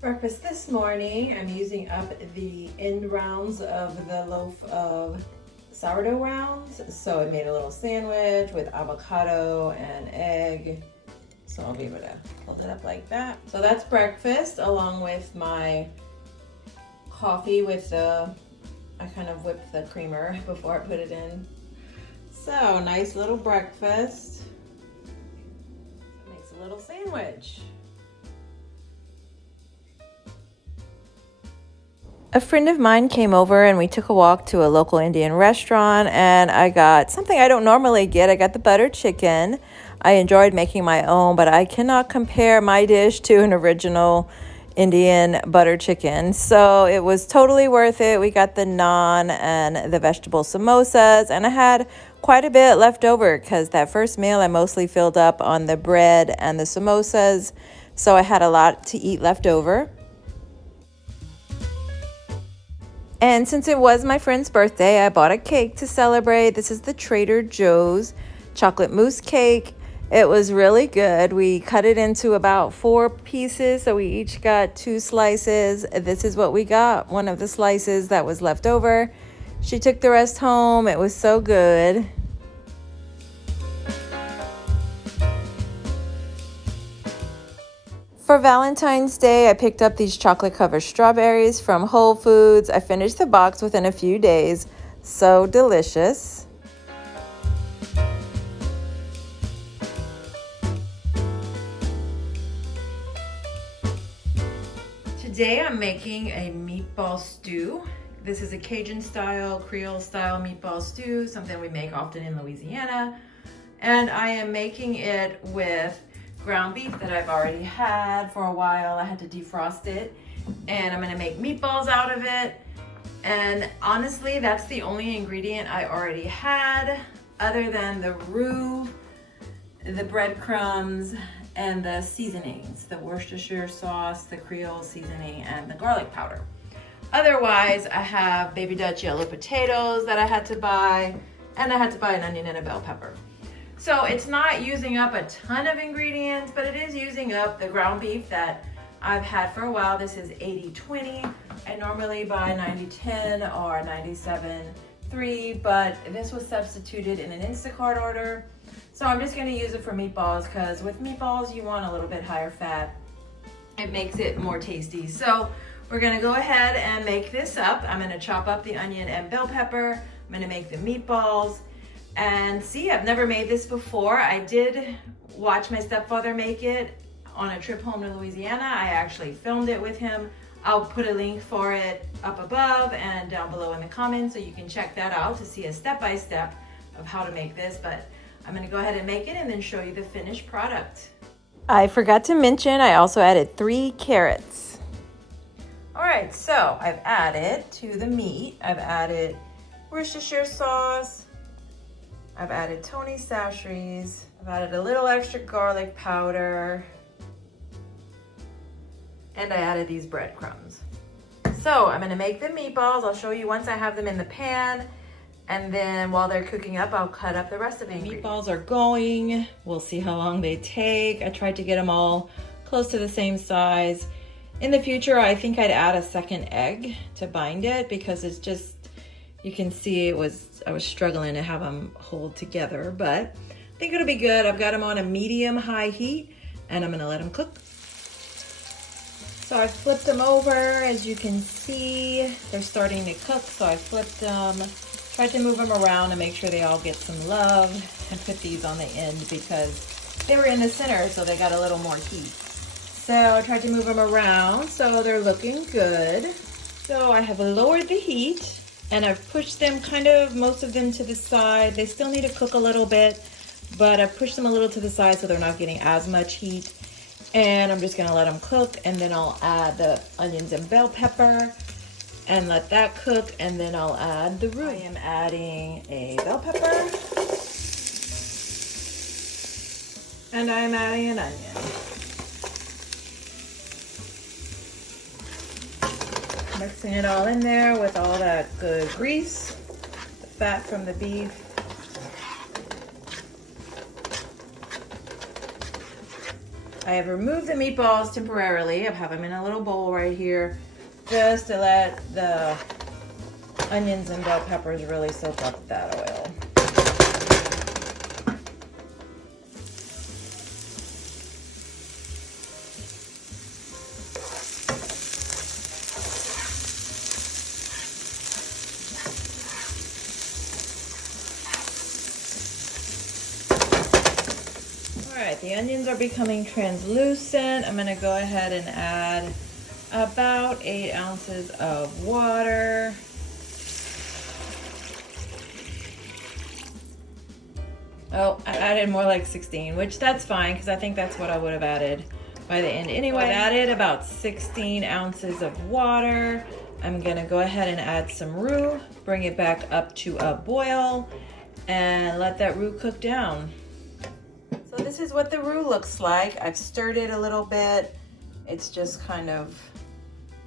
Breakfast this morning, I'm using up the end rounds of the loaf of sourdough rounds. So I made a little sandwich with avocado and egg. So I'll be able to hold it up like that. So that's breakfast, along with my coffee with I kind of whipped the creamer before I put it in. So nice little breakfast. Makes a little sandwich. A friend of mine came over and we took a walk to a local Indian restaurant, and I got something I don't normally get. I got the butter chicken. I enjoyed making my own, but I cannot compare my dish to an original Indian butter chicken. So it was totally worth it. We got the naan and the vegetable samosas, and I had quite a bit left over because that first meal I mostly filled up on the bread and the samosas. So I had a lot to eat left over. And since it was my friend's birthday, I bought a cake to celebrate. This is the Trader Joe's chocolate mousse cake. It was really good. We cut it into about 4 pieces, so we each got 2 slices. This is what we got, one of the slices that was left over. She took the rest home. It was so good. For Valentine's Day, I picked up these chocolate-covered strawberries from Whole Foods. I finished the box within a few days. So delicious. Today I'm making a meatball stew. This is a Cajun-style, Creole-style meatball stew, something we make often in Louisiana. And I am making it with ground beef that I've already had for a while. I had to defrost it, and I'm gonna make meatballs out of it. And honestly, that's the only ingredient I already had, other than the roux, the breadcrumbs, and the seasonings, the Worcestershire sauce, the Creole seasoning, and the garlic powder. Otherwise, I have baby Dutch yellow potatoes that I had to buy, and I had to buy an onion and a bell pepper. So it's not using up a ton of ingredients, but it is using up the ground beef that I've had for a while. This is 80-20. I normally buy 90-10 or 97-3, but this was substituted in an Instacart order. So I'm just gonna use it for meatballs, because with meatballs, you want a little bit higher fat. It makes it more tasty. So we're gonna go ahead and make this up. I'm gonna chop up the onion and bell pepper. I'm gonna make the meatballs. And see, I've never made this before. I did watch my stepfather make it on a trip home to Louisiana. I actually filmed it with him. I'll put a link for it up above and down below in the comments, so you can check that out to see a step-by-step of how to make this. But I'm gonna go ahead and make it and then show you the finished product. I forgot to mention, I also added 3 carrots. All right, so I've added to the meat, I've added Worcestershire sauce, I've added Tony Chachere's, I've added a little extra garlic powder, and I added these breadcrumbs. So I'm gonna make the meatballs. I'll show you once I have them in the pan, and then while they're cooking up, I'll cut up the rest of the ingredients. Meatballs are going. We'll see how long they take. I tried to get them all close to the same size. In the future, I think I'd add a second egg to bind it, because it's just, you can see I was struggling to have them hold together, but I think it'll be good. I've got them on a medium-high heat, and I'm gonna let them cook. So I flipped them over. As you can see, they're starting to cook, so I flipped them. Tried to move them around and make sure they all get some love, and put these on the end because they were in the center, so they got a little more heat. So I tried to move them around, so they're looking good. So I have lowered the heat, and I've pushed them most of them to the side. They still need to cook a little bit, but I've pushed them a little to the side so they're not getting as much heat. And I'm just gonna let them cook, and then I'll add the onions and bell pepper and let that cook, and then I'll add the roux. I am adding a bell pepper, and I'm adding an onion. Mixing it all in there with all that good grease, the fat from the beef. I have removed the meatballs temporarily. I have them in a little bowl right here just to let the onions and bell peppers really soak up that oil. Alright, the onions are becoming translucent. I'm going to go ahead and add about 8 ounces of water. Oh, I added more like 16, which that's fine because I think that's what I would have added by the end anyway. I've added about 16 ounces of water. I'm going to go ahead and add some roux, bring it back up to a boil, and let that roux cook down. So this is what the roux looks like. I've stirred it a little bit. It's just kind of,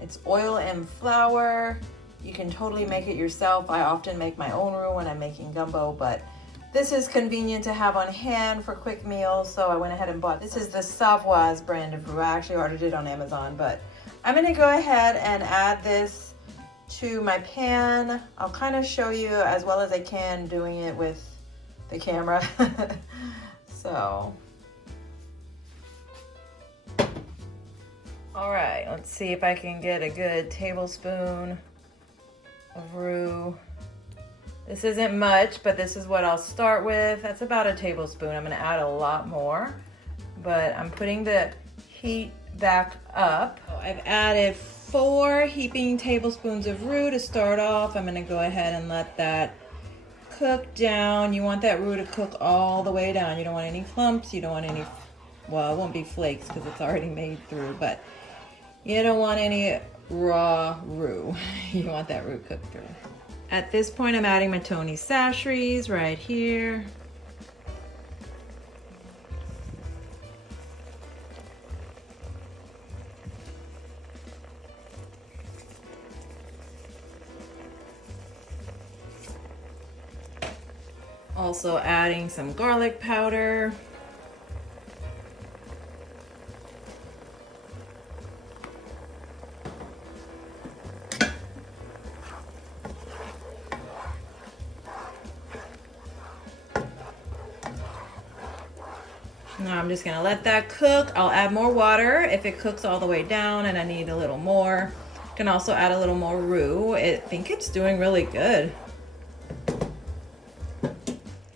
it's oil and flour. You can totally make it yourself. I often make my own roux when I'm making gumbo, but this is convenient to have on hand for quick meals, so I went ahead and bought. This is the Savoy's brand of roux. I actually ordered it on Amazon, but I'm gonna go ahead and add this to my pan. I'll kind of show you as well as I can doing it with the camera. So, all right, let's see if I can get a good tablespoon of roux. This isn't much, but this is what I'll start with. That's about a tablespoon. I'm gonna add a lot more, but I'm putting the heat back up. I've added 4 heaping tablespoons of roux to start off. I'm gonna go ahead and let that cook down. You want that roux to cook all the way down. You don't want any clumps. You don't want any, well, it won't be flakes because it's already made through, but you don't want any raw roux. You want that roux cooked through. At this point, I'm adding my Tony Chachere's right here. Also adding some garlic powder. Now I'm just gonna let that cook. I'll add more water if it cooks all the way down and I need a little more. Can also add a little more roux. I think it's doing really good.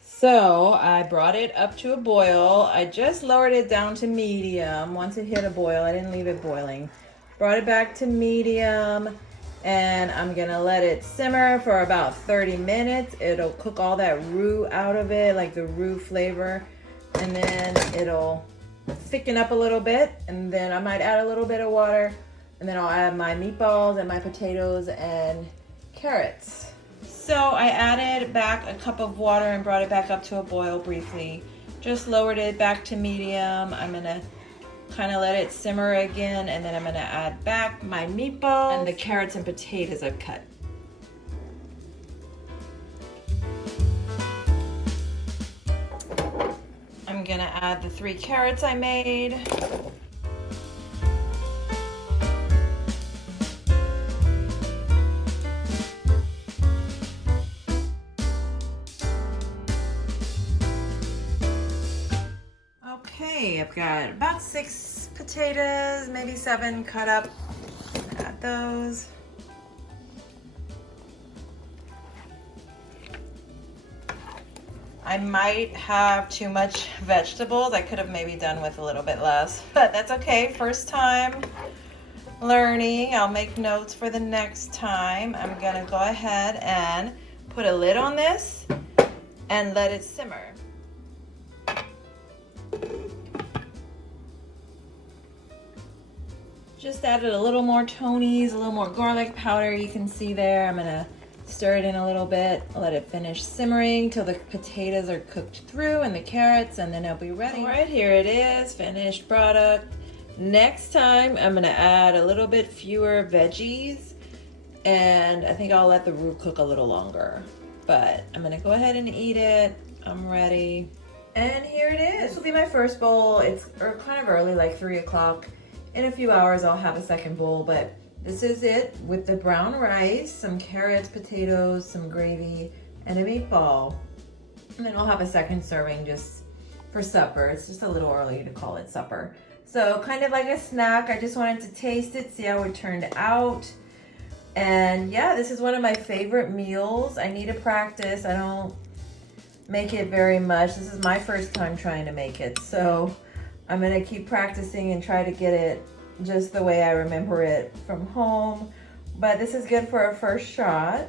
So I brought it up to a boil. I just lowered it down to medium. Once it hit a boil, I didn't leave it boiling. Brought it back to medium, and I'm gonna let it simmer for about 30 minutes. It'll cook all that roux out of it, like the roux flavor, and then it'll thicken up a little bit, and then I might add a little bit of water, and then I'll add my meatballs and my potatoes and carrots. So I added back a cup of water and brought it back up to a boil briefly. Just lowered it back to medium. I'm gonna kind of let it simmer again, and then I'm gonna add back my meatballs and the carrots and potatoes I've cut. I'm gonna add the 3 carrots I made. Okay, I've got about 6 potatoes, maybe 7 cut up. Add those. I might have too much vegetables. I could have maybe done with a little bit less, but that's okay. First time learning. I'll make notes for the next time. I'm gonna go ahead and put a lid on this and let it simmer. Just added a little more Tony's, a little more garlic powder. You can see there. I'm gonna stir it in a little bit, let it finish simmering till the potatoes are cooked through and the carrots, and then it'll be ready. All right, here it is, finished product. Next time, I'm gonna add a little bit fewer veggies, and I think I'll let the roux cook a little longer. But I'm gonna go ahead and eat it. I'm ready. And here it is. This will be my first bowl. It's kind of early, like 3 o'clock. In a few hours, I'll have a second bowl, but this is it with the brown rice, some carrots, potatoes, some gravy, and a meatball. And then I'll have a second serving just for supper. It's just a little early to call it supper. So kind of like a snack. I just wanted to taste it, see how it turned out. And yeah, this is one of my favorite meals. I need to practice. I don't make it very much. This is my first time trying to make it. So I'm gonna keep practicing and try to get it just the way I remember it from home. But this is good for a first shot.